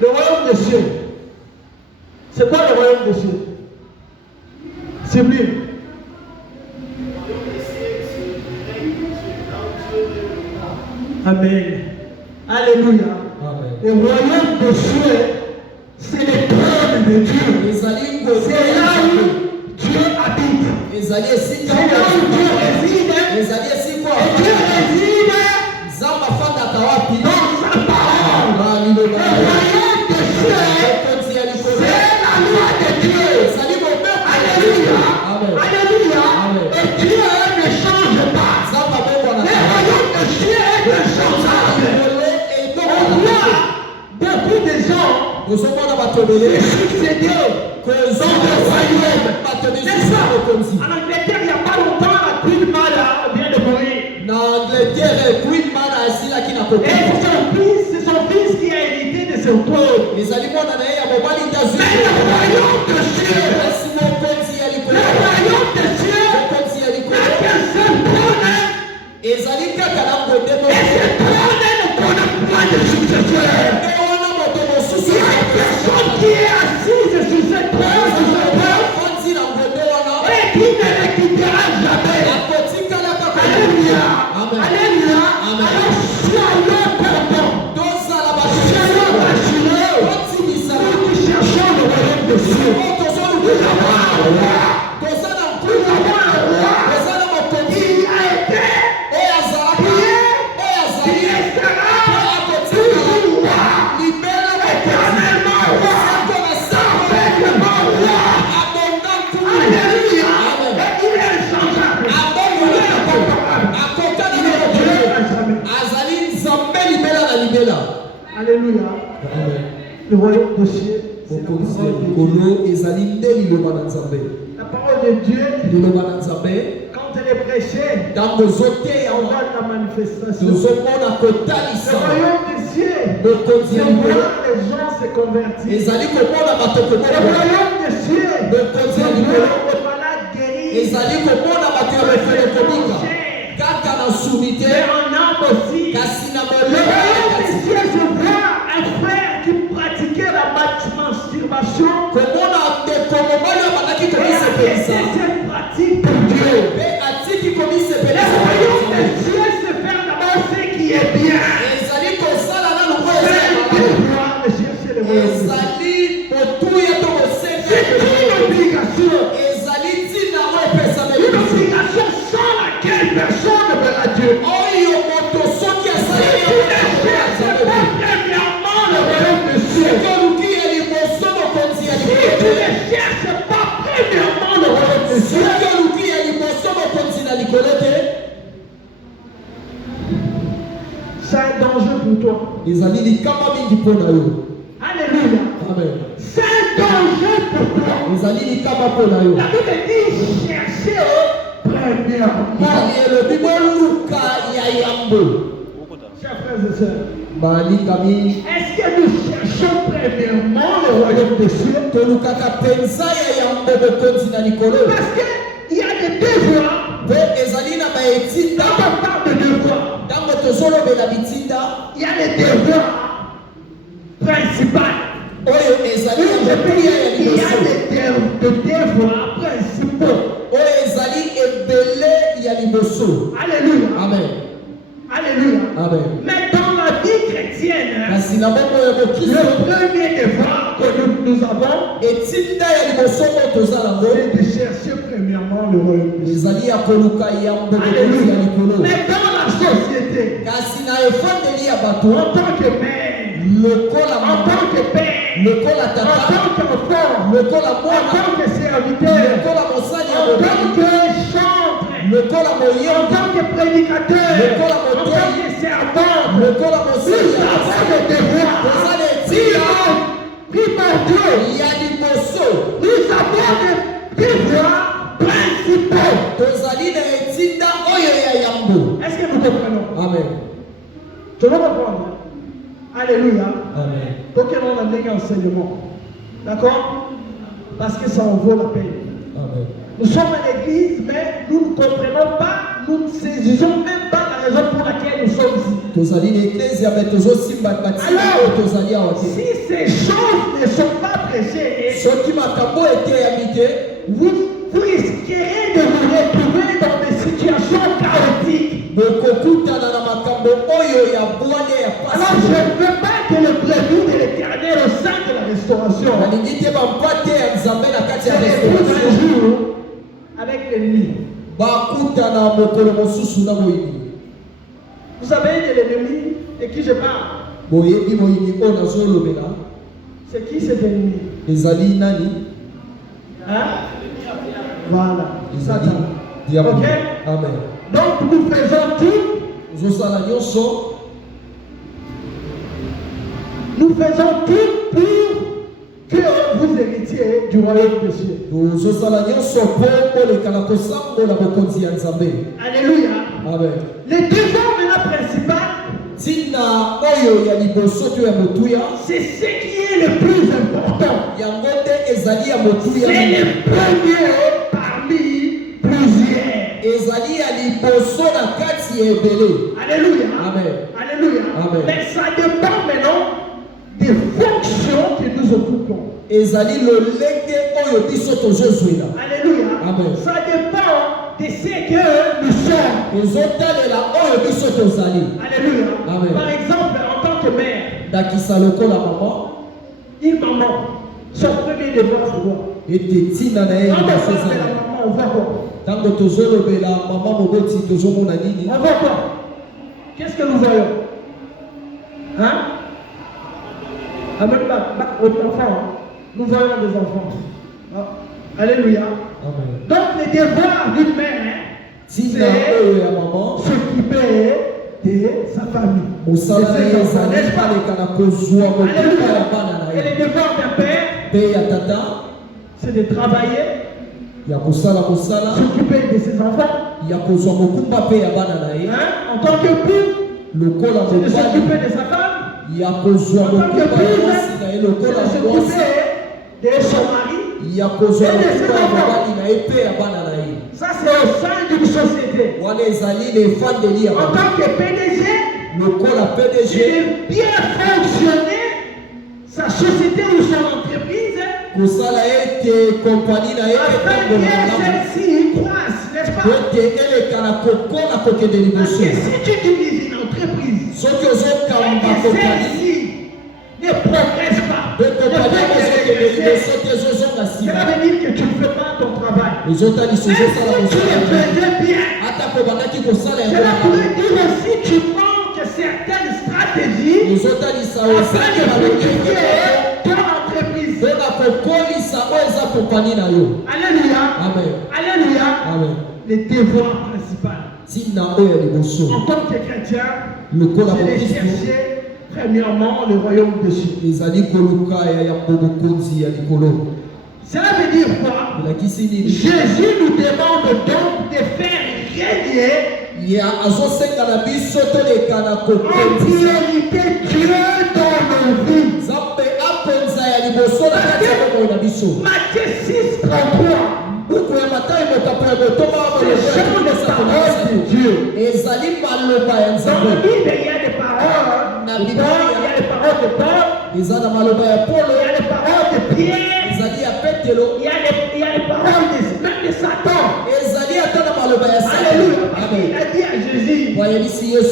Le royaume des cieux. C'est quoi le royaume des cieux? C'est lui. Amen. Alléluia. Amen. Le royaume des cieux, c'est le trône de Dieu. C'est là où Dieu habite. C'est là où Dieu réside. Et Dieu réside dans sa parole. Le royaume des cieux, c'est la loi de Dieu. Alléluia. Alléluia. Et Dieu ne change pas. Le royaume des cieux est inchangeable. On voit beaucoup de gens se succéder dans le royaume. C'est ça. En Angleterre, il n'y a pas longtemps, la Queen Mala vient de mourir. Et c'est son fils qui a hérité de son trône. Mais le royaume des cieux, le royaume des cieux n'a qu'un seul trône. Et ce trône ne connaît point de successeur. Il y a une personne qui est assise sur ce trône, et qui ne le quittera jamais. Alléluia. Alléluia. Alors soyons contents. Soyons rassurés. Nous qui cherchons le royaume des cieux. Nous avons un roi. Nous avons un roi. Il a été, qui est, sera toujours roi. Éternellement roi. Parfaitement roi. Alléluia. Et il est inchangeable. Il est incomparable. Alléluia. Le royaume des cieux, c'est la parole de Dieu. Quand elle est prêchée, on voit la manifestation. Le royaume des cieux, c'est voir les gens se convertir. Le royaume des cieux, c'est voir les malades guéris. Mais en âme aussi. Le royaume des cieux, c'est voir un frère qui pratiquait la masturbation. Cette pratique pour Dieu. Le royaume des cieux, c'est faire d'abord ce qui est bien. C'est le royaume des cieux. C'est une obligation. Une obligation sans laquelle personne ne verra Dieu. Si tu ne cherches pas premièrement le royaume des cieux, c'est un danger pour toi. Alléluia. C'est un danger pour toi. La Bible dit cherchez premièrement. Chers frères et sœurs, est-ce que nous cherchons premièrement le royaume des cieux? Parce qu'il y a des devoirs. Quand on parle de devoirs, il y a des devoirs principaux. Il y a des devoirs principaux. Alléluia. Amen. Alléluia. Amen. Mais dans la vie chrétienne, le premier devoir que nous avons, c'est de chercher premièrement le royaume des cieux. Alléluia. Mais dans la société, en tant que mère, en tant que père, en tant qu'enfant, en tant que serviteur, en tant que chantre, en tant que prédicateur, en tant que servant, nous avons des devoirs primordiaux. Nous avons des devoirs principaux. Est-ce que nous comprenons? Amen. Je veux comprendre. Alléluia. Amen. Donc, on a un enseignement. D'accord? Parce que ça en vaut la peine. Amen. Nous sommes à l'église, mais nous ne comprenons pas, nous ne saisissons même pas la raison pour laquelle nous sommes ici. Alors, si ces choses ne sont pas pressées, vous risquerez de vous retrouver dans des situations chaotiques. Alors, je ne veux pas que le prévu de l'Éternel au sein de la restauration se retrouve un jour avec l'ennemi. Vous savez de l'ennemi de qui je parle? C'est qui cet ennemi? Hein? Voilà. Satan. Ok? Amen. Donc nous faisons tout. Nous faisons tout pour que vous héritiez du royaume de Dieu. Alléluia. Amen. Le devoir maintenant principal, c'est ce qui est le plus important. C'est le premier parmi plusieurs. Alléluia. Amen. Alléluia. Amen. Mais ça dépend maintenant des fonctions que nous occupons. Alléluia. Amen. Ça dépend de ce que nous sommes. Alléluia. Amen. Par exemple, en tant que mère, une maman, son premier devoir, c'est quoi? Quand on parle de la maman, on voit quoi? On voit quoi? Qu'est-ce que nous voyons? Hein? Même aux enfants. Nous voyons des enfants. Ah. Alléluia. Amen. Donc le devoir d'une mère, c'est s'occuper de sa famille. N'est-ce pas? Alléluia. Et le devoir d'un père, c'est de travailler, s'occuper de ses enfants. Hein? En tant que père, c'est de s'occuper de sa femme. En tant que père, c'est de s'occuper de son mari et de ses enfants. Ça, c'est au sein d'une société. En tant que PDG, il est bien fonctionner sa société ou son entreprise afin que celle-ci croisse, n'est-ce pas? Parce que si tu diriges une entreprise et que celle-ci ne progresse pas, cela veut dire que tu ne fais pas ton travail. Mais si tu le faisais bien, cela pourrait dire aussi que tu manques certaines stratégies afin de fructifier ton entreprise. Alléluia. Amen. Alléluia. Amen. Le devoir principal. En tant que chrétien, c'est de chercher premièrement le royaume de Dieu. Cela veut dire quoi? Jésus nous demande donc de faire régner en priorité Dieu dans nos vies. Matthieu 6:33. Ce sont les paroles de Dieu. Dans la Bible, il y a des paroles de Paul, il y a des paroles de Paul, il y a des paroles de Pierre, il y a des paroles même de Satan. Alléluia. Il a dit à Jésus,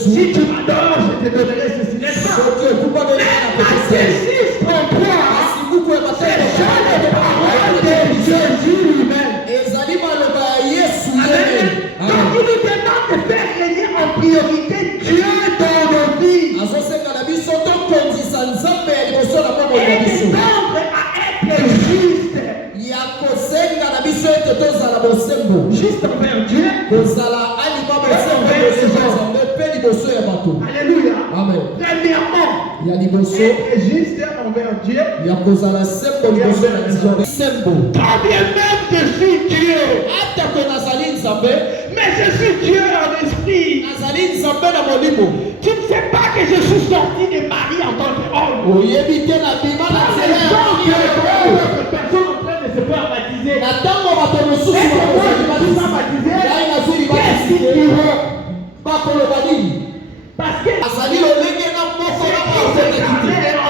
si tu m'adores, je te donnerai ceci, n'est-ce pas? Matthieu 6:33, ce sont les paroles de Jésus lui-même. Amen. Donc il nous demande de faire régner en priorité Dieu dans nos vies. Et d'étendre à être juste. Juste envers Dieu. Alléluia. Amen. Premièrement, être juste envers Dieu. Quand bien même je suis Dieu, mais je suis Dieu en esprit. Tu ne sais pas que je suis sorti de Marie en tant qu'homme. Personne en train de se faire baptiser. Et moi, je ne suis pas baptisé. Qu'est-ce qu'ils diront? bakoloba nini? Parce que azali lolenge na moko na ce qui se carnet